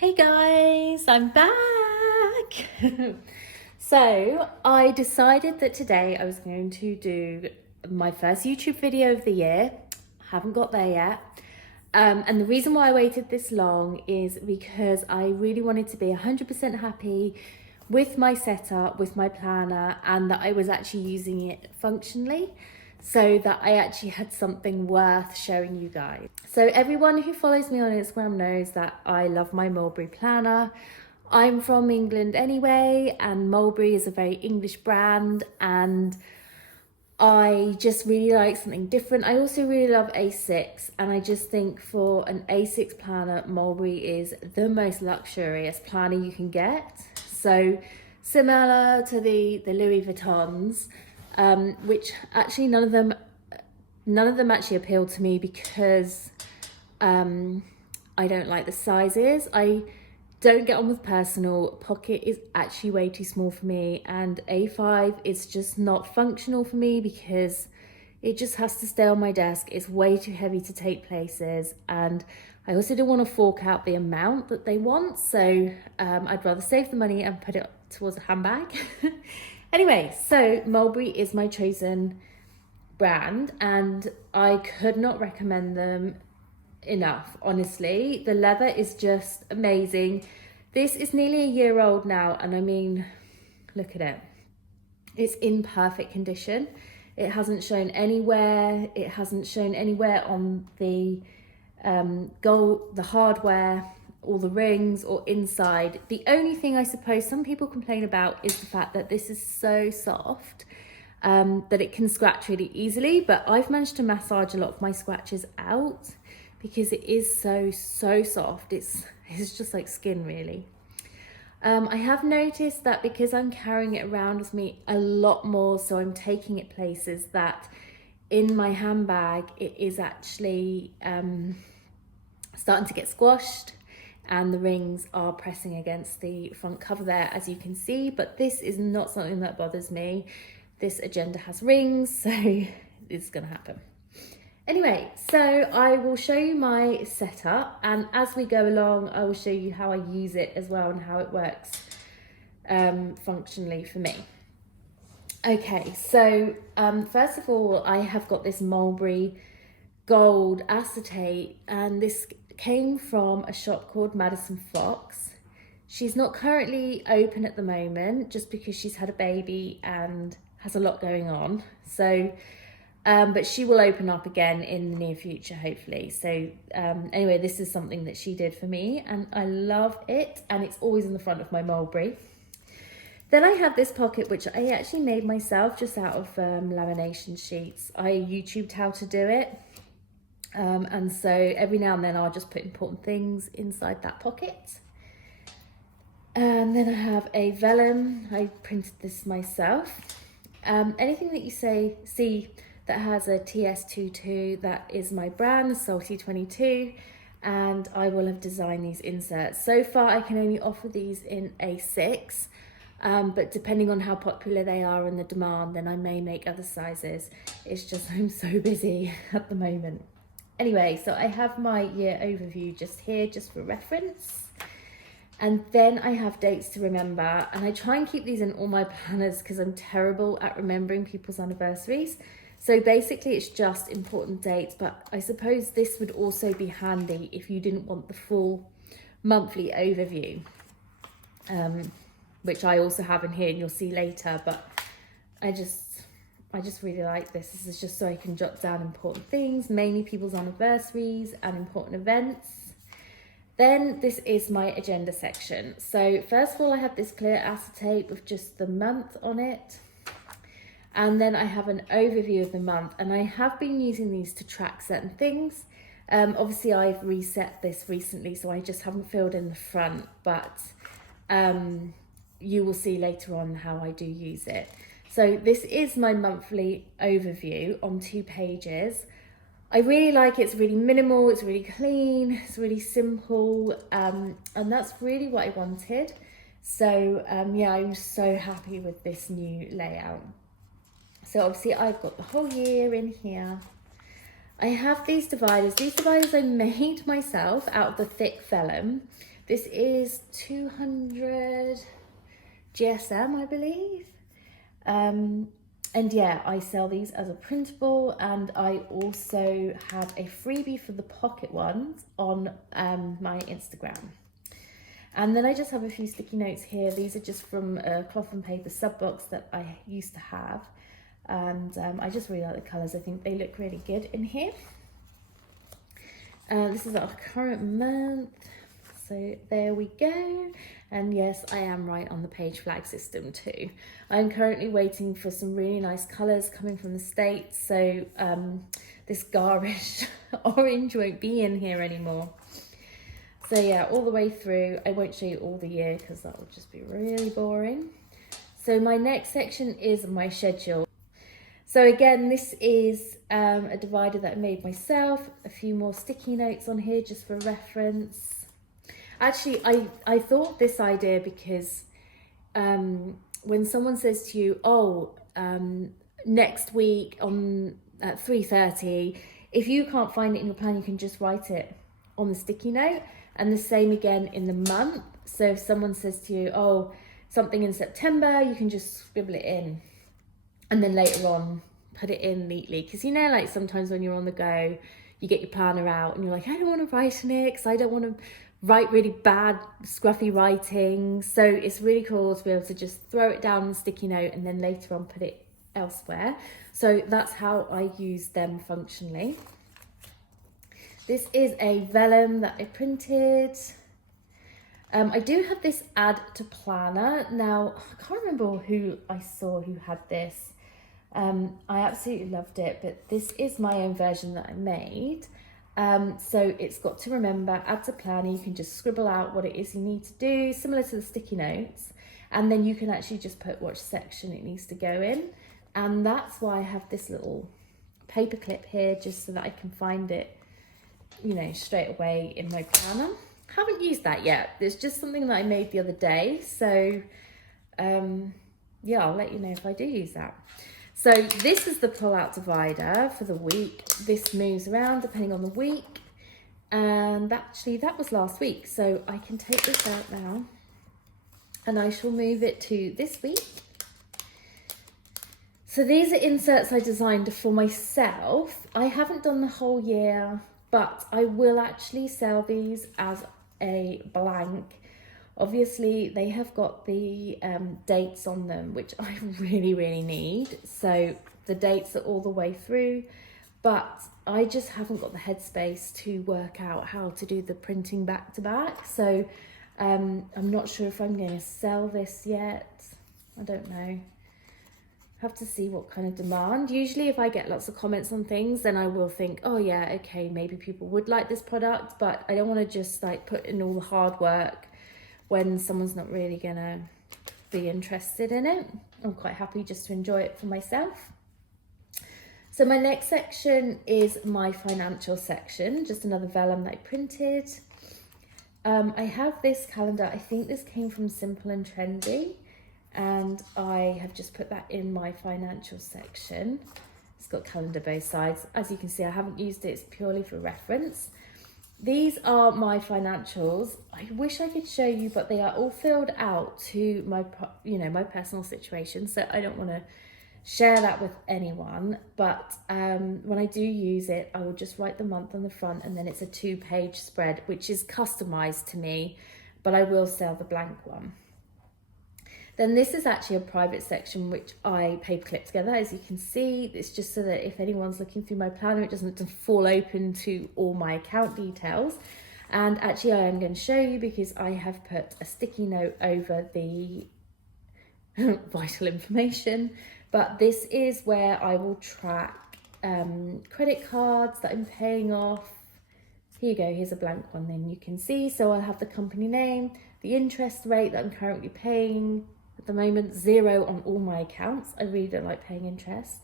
Hey guys, I'm back. So I decided that today I was going to do my first YouTube video of the year. Haven't got there yet. And the reason why I waited this long is because I really wanted to be 100% happy with my setup, with my planner, and that I was actually using it functionally, so that I actually had something worth showing you guys. So everyone who follows me on Instagram knows that I love my Mulberry planner. I'm from England anyway, and Mulberry is a very English brand, and I just really like something different. I also really love A6, and I just think for an A6 planner, Mulberry is the most luxurious planner you can get. So similar to the Louis Vuittons, which actually none of them actually appeal to me because I don't like the sizes. I don't get on with personal. Pocket is actually way too small for me, and A5 is just not functional for me because it just has to stay on my desk. It's way too heavy to take places, and I also don't want to fork out the amount that they want, so I'd rather save the money and put it towards a handbag. Anyway, so Mulberry is my chosen brand, and I could not recommend them enough, honestly. The leather is just amazing. This is nearly a year old now, and I mean, look at it. It's in perfect condition. It hasn't shown anywhere. It hasn't shown anywhere on the gold, the hardware, or the rings, or inside. The only thing I suppose some people complain about is the fact that this is so soft that it can scratch really easily, but I've managed to massage a lot of my scratches out because it is so soft. It's just like skin, really. I have noticed that because I'm carrying it around with me a lot more, so I'm taking it places, that in my handbag it is actually starting to get squashed, and the rings are pressing against the front cover there, as you can see. But this is not something that bothers me. This agenda has rings, so it's gonna happen. Anyway, so I will show you my setup, and as we go along, I will show you how I use it as well and how it works functionally for me. Okay, so first of all, I have got this Mulberry gold acetate, and this came from a shop called Madison Fox. She's not currently open at the moment just because she's had a baby and has a lot going on. So but she will open up again in the near future, hopefully. So anyway, this is something that she did for me, and I love it, and it's always in the front of my Mulberry. Then I have this pocket, which I actually made myself just out of lamination sheets. I YouTubed how to do it, and so every now and then I'll just put important things inside that pocket. And then I have a vellum. I printed this myself. Anything that you see that has a TS22, that is my brand, thesaltytwentytwo, and I will have designed these inserts. So far I can only offer these in A6, but depending on how popular they are and the demand, then I may make other sizes. It's just I'm so busy at the moment. Anyway, so I have my year overview just here, just for reference. And then I have dates to remember, and I try and keep these in all my planners because I'm terrible at remembering people's anniversaries. So basically it's just important dates, but I suppose this would also be handy if you didn't want the full monthly overview, which I also have in here and you'll see later, but I just really like this. This is just so I can jot down important things, mainly people's anniversaries and important events. Then this is my agenda section. So first of all, I have this clear acetate with just the month on it. And then I have an overview of the month, and I have been using these to track certain things. Obviously I've reset this recently, so I just haven't filled in the front, but you will see later on how I do use it. So this is my monthly overview on 2 pages. I really like it. It's really minimal, it's really clean, it's really simple, and that's really what I wanted. So yeah, I'm so happy with this new layout. So obviously I've got the whole year in here. I have these dividers. These dividers I made myself out of the thick vellum. This is 200 GSM, I believe. And yeah, I sell these as a printable, and I also have a freebie for the pocket ones on my Instagram. And then I just have a few sticky notes here. These are just from a cloth and paper sub box that I used to have. And I just really like the colours. I think they look really good in here. This is our current month. So there we go. And yes, I am right on the page flag system too. I'm currently waiting for some really nice colours coming from the States. So this garish orange won't be in here anymore. So yeah, all the way through. I won't show you all the year because that would just be really boring. So my next section is my schedule. So again, this is a divider that I made myself. A few more sticky notes on here just for reference. Actually, I thought this idea because when someone says to you, oh, next week at 3:30, if you can't find it in your plan, you can just write it on the sticky note. And the same again in the month. So if someone says to you, oh, something in September, you can just scribble it in. And then later on, put it in neatly. Because you know, like sometimes when you're on the go, you get your planner out and you're like, I don't want to write in it because I don't want to write really bad, scruffy writing. So it's really cool to be able to just throw it down on the sticky note and then later on put it elsewhere. So that's how I use them functionally. This is a vellum that I printed. I do have this add to planner. Now, I can't remember who I saw who had this. I absolutely loved it, but this is my own version that I made. So it's got to remember, add to planner, you can just scribble out what it is you need to do, similar to the sticky notes, and then you can actually just put which section it needs to go in. And that's why I have this little paper clip here, just so that I can find it, you know, straight away in my planner. Haven't used that yet. It's just something that I made the other day. So yeah, I'll let you know if I do use that. So this is the pull-out divider for the week. This moves around depending on the week. And actually that was last week. So I can take this out now and I shall move it to this week. So these are inserts I designed for myself. I haven't done the whole year, but I will actually sell these as a blank. Obviously, they have got the dates on them, which I really, really need. So the dates are all the way through, but I just haven't got the headspace to work out how to do the printing back to back. So I'm not sure if I'm going to sell this yet. I don't know. Have to see what kind of demand. Usually if I get lots of comments on things, then I will think, oh yeah, okay, maybe people would like this product, but I don't want to just like put in all the hard work when someone's not really gonna be interested in it. I'm quite happy just to enjoy it for myself. So my next section is my financial section, just another vellum that I printed. I have this calendar. I think this came from Simple and Trendy, and I have just put that in my financial section. It's got calendar both sides. As you can see, I haven't used it, it's purely for reference. These are my financials. I wish I could show you, but they are all filled out to my, my personal situation. So I don't want to share that with anyone. But when I do use it, I will just write the month on the front, and then it's a 2-page spread, which is customized to me, but I will sell the blank one. Then this is actually a private section, which I paperclip together. As you can see, it's just so that if anyone's looking through my planner, it doesn't fall open to all my account details. And actually I am going to show you because I have put a sticky note over the vital information. But this is where I will track credit cards that I'm paying off. Here you go, here's a blank one, then you can see. So I'll have the company name, the interest rate that I'm currently paying. At the moment, 0 on all my accounts. I really don't like paying interest.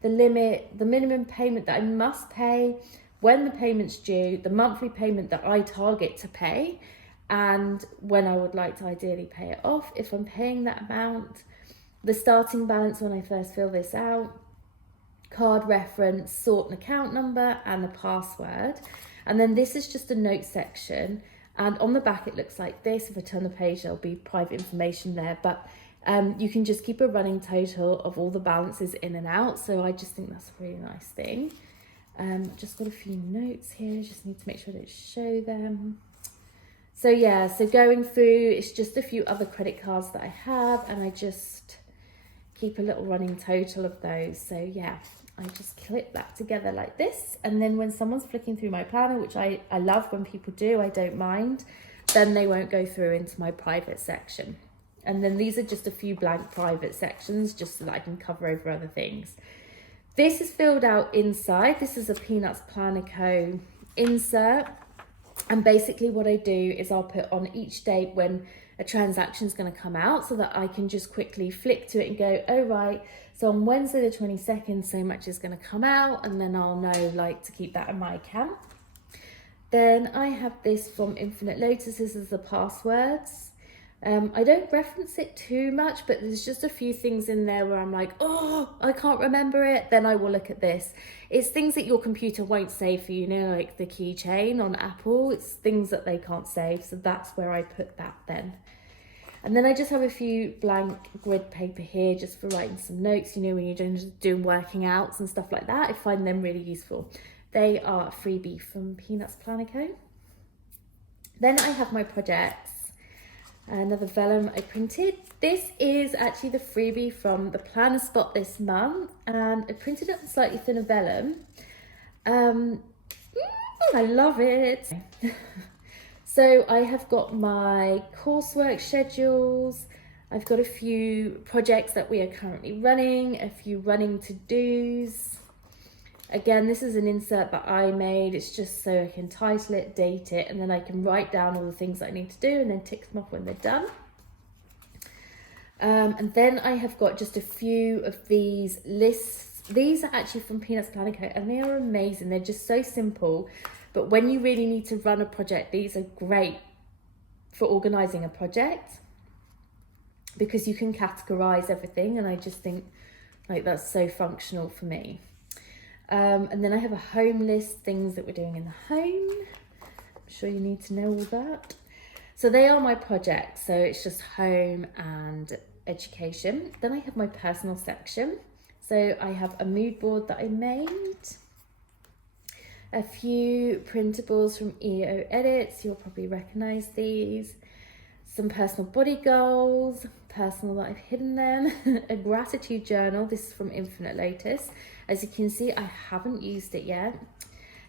The limit, the minimum payment that I must pay, when the payment's due, the monthly payment that I target to pay, and when I would like to ideally pay it off, if I'm paying that amount, the starting balance when I first fill this out, card reference, sort and account number, and the password. And then this is just a note section. And on the back it looks like this. If I turn the page, there'll be private information there, but you can just keep a running total of all the balances in and out. So I just think that's a really nice thing. Just got a few notes here, just need to make sure I don't show them. So yeah, so going through, it's just a few other credit cards that I have, and I just keep a little running total of those. So yeah, I just clip that together like this, and then when someone's flicking through my planner, which I love when people do, I don't mind, then they won't go through into my private section. And then these are just a few blank private sections just so that I can cover over other things. This is filled out inside. This is a Peanuts Planner Co. insert. And basically what I do is I'll put on each date when a transaction is going to come out, so that I can just quickly flick to it and go, oh right, so on Wednesday the 22nd so much is going to come out, and then I'll know like to keep that in my account. Then I have this from Infinite Lotus. This is the passwords. I don't reference it too much, but there's just a few things in there where I'm like, oh, I can't remember it. Then I will look at this. It's things that your computer won't save for you, you know, like the keychain on Apple. It's things that they can't save. So that's where I put that then. And then I just have a few blank grid paper here just for writing some notes, you know, when you're doing working outs and stuff like that. I find them really useful. They are a freebie from Peanuts Planner Co. Then I have my projects. Another vellum I printed. This is actually the freebie from the planner spot this month, and I printed it on slightly thinner vellum. I love it. So I have got my coursework schedules. I've got a few projects that we are currently running, a few running to-dos. Again, this is an insert that I made. It's just so I can title it, date it, and then I can write down all the things that I need to do and then tick them off when they're done. And then I have got just a few of these lists. These are actually from Peanuts Planner Co, and they are amazing. They're just so simple, but when you really need to run a project, these are great for organizing a project because you can categorize everything, and I just think like that's so functional for me. And then I have a home list, things that we're doing in the home. I'm sure you need to know all that. So they are my projects. So it's just home and education. Then I have my personal section. So I have a mood board that I made, a few printables from EO Edits. You'll probably recognize these. Some personal body goals, personal that I've hidden them, a gratitude journal. This is from Infinite Lotus. As you can see, I haven't used it yet.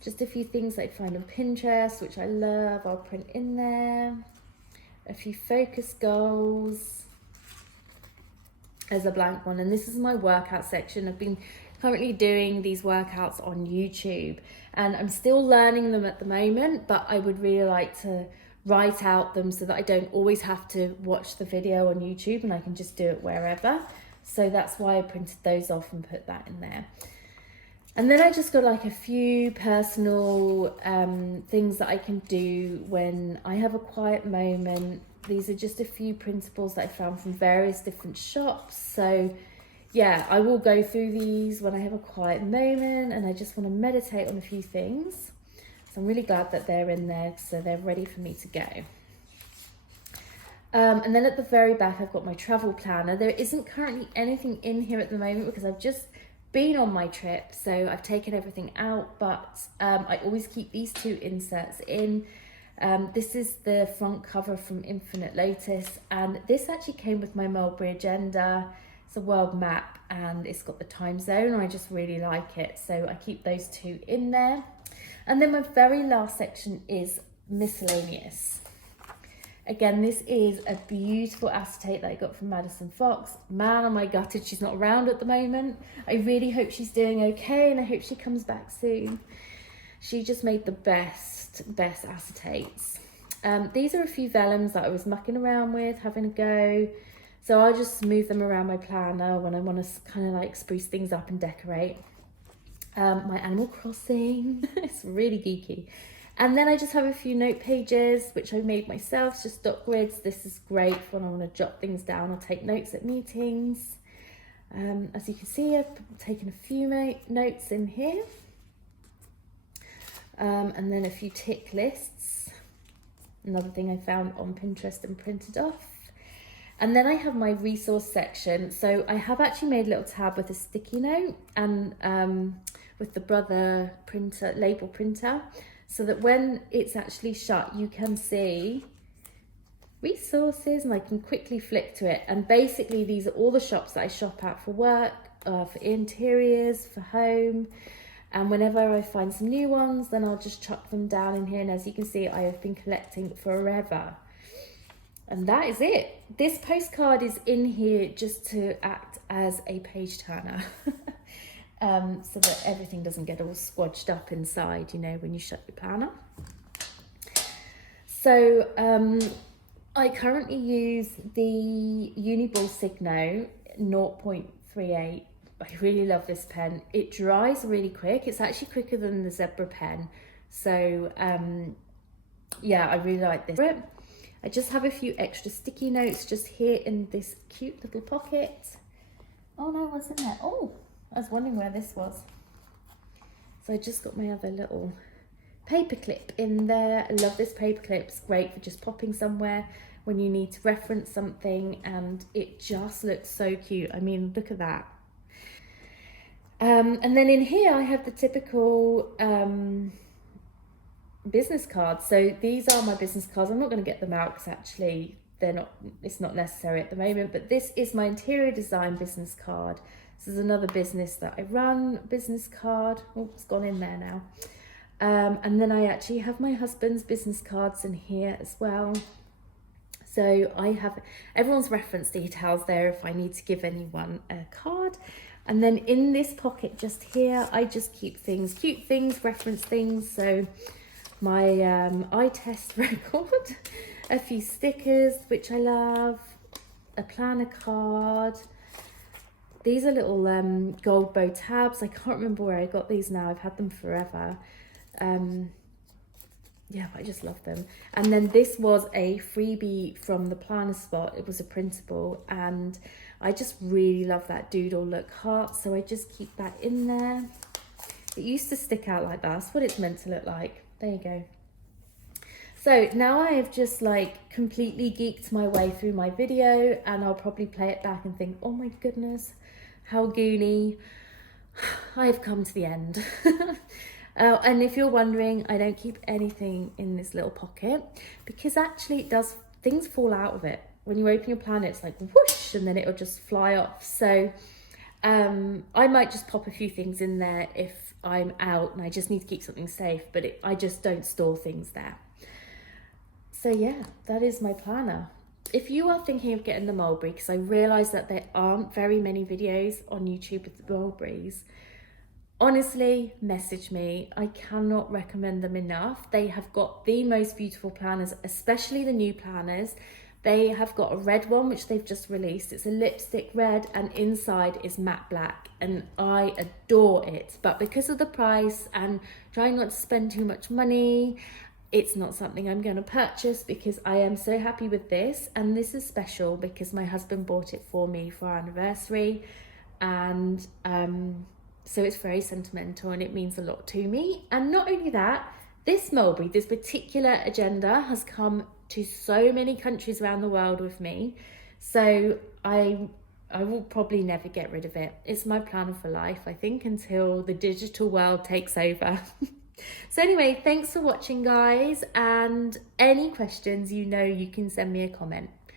Just a few things I find on Pinterest, which I love, I'll print in there. A few focus goals. There's a blank one, and this is my workout section. I've been currently doing these workouts on YouTube, and I'm still learning them at the moment, but I would really like to write out them so that I don't always have to watch the video on YouTube and I can just do it wherever. So that's why I printed those off and put that in there. And then I just got like a few personal things that I can do when I have a quiet moment. These are just a few printables that I found from various different shops. So yeah, I will go through these when I have a quiet moment and I just want to meditate on a few things. So I'm really glad that they're in there, so they're ready for me to go. And then at the very back, I've got my travel planner. There isn't currently anything in here at the moment because I've just been on my trip, so I've taken everything out, but I always keep these two inserts in. This is the front cover from Infinite Lotus, and this actually came with my Mulberry agenda. It's a world map and it's got the time zone. I just really like it, so I keep those two in there. And then my very last section is miscellaneous. Again, this is a beautiful acetate that I got from Madison Fox. Man, am I gutted she's not around at the moment. I really hope she's doing okay, and I hope she comes back soon. She just made the best acetates. These are a few vellums that I was mucking around with, having a go. So I'll just move them around my planner when I want to kind of like spruce things up and decorate. My Animal Crossing, it's really geeky. And then I just have a few note pages, which I made myself, just dot grids. This is great for when I want to jot things down or take notes at meetings. As you can see, I've taken a few notes in here. And then a few tick lists. another thing I found on Pinterest and printed off. And then I have my resource section. So I have actually made a little tab with a sticky note and with the Brother printer, label printer, so that when it's actually shut, you can see resources and I can quickly flick to it. And basically these are all the shops that I shop at for work, for interiors, for home. And whenever I find some new ones, then I'll just chuck them down in here. And as you can see, I have been collecting forever. And that is it. This postcard is in here just to act as a page turner. So that everything doesn't get all squodged up inside, you know, when you shut your planner. So I currently use the Uniball Signo 0.38. I really love this pen. It dries really quick. It's actually quicker than the Zebra pen. So yeah, I really like this. I just have a few extra sticky notes just here in this cute little pocket. Oh no, what's in there? Oh, I was wondering where this was. So I just got my other little paper clip in there. I love this paper clip. It's great for just popping somewhere when you need to reference something, and it just looks so cute. I mean, look at that. And then in here I have the typical business cards. So these are my business cards. I'm not going to get them out because actually it's not necessary at the moment, but this is my interior design business card. This is another business that I run business card. Oh, it's gone in there now. And then I actually have my husband's business cards in here as well. So I have everyone's reference details there if I need to give anyone a card. And then in this pocket just here, I just keep things, cute things, reference things. So my eye test record, a few stickers, which I love, a planner card. These are little gold bow tabs. I can't remember where I got these now. I've had them forever. Yeah, but I just love them. And then this was a freebie from the planner spot. It was a printable, and I just really love that doodle look heart, so I just keep that in there. It used to stick out like that. That's what it's meant to look like. There you go. So now I have just like completely geeked my way through my video, and I'll probably play it back and think, oh my goodness, how goony. I have come to the end. And if you're wondering, I don't keep anything in this little pocket because actually it does, things fall out of it. When you open your planner, it's like whoosh, and then it'll just fly off. So I might just pop a few things in there if I'm out and I just need to keep something safe, but I just don't store things there. So yeah, that is my planner. If you are thinking of getting the Mulberry, because I realise that there aren't very many videos on YouTube with the Mulberries, honestly, message me. I cannot recommend them enough. They have got the most beautiful planners, especially the new planners. They have got a red one, which they've just released. It's a lipstick red and inside is matte black, and I adore it. But because of the price and trying not to spend too much money, it's not something I'm going to purchase because I am so happy with this. And this is special because my husband bought it for me for our anniversary. And so it's very sentimental and it means a lot to me. And not only that, this Mulberry, this particular agenda has come to so many countries around the world with me. So I will probably never get rid of it. It's my planner for life, I think, until the digital world takes over. So anyway, thanks for watching, guys. And any questions, you know, you can send me a comment.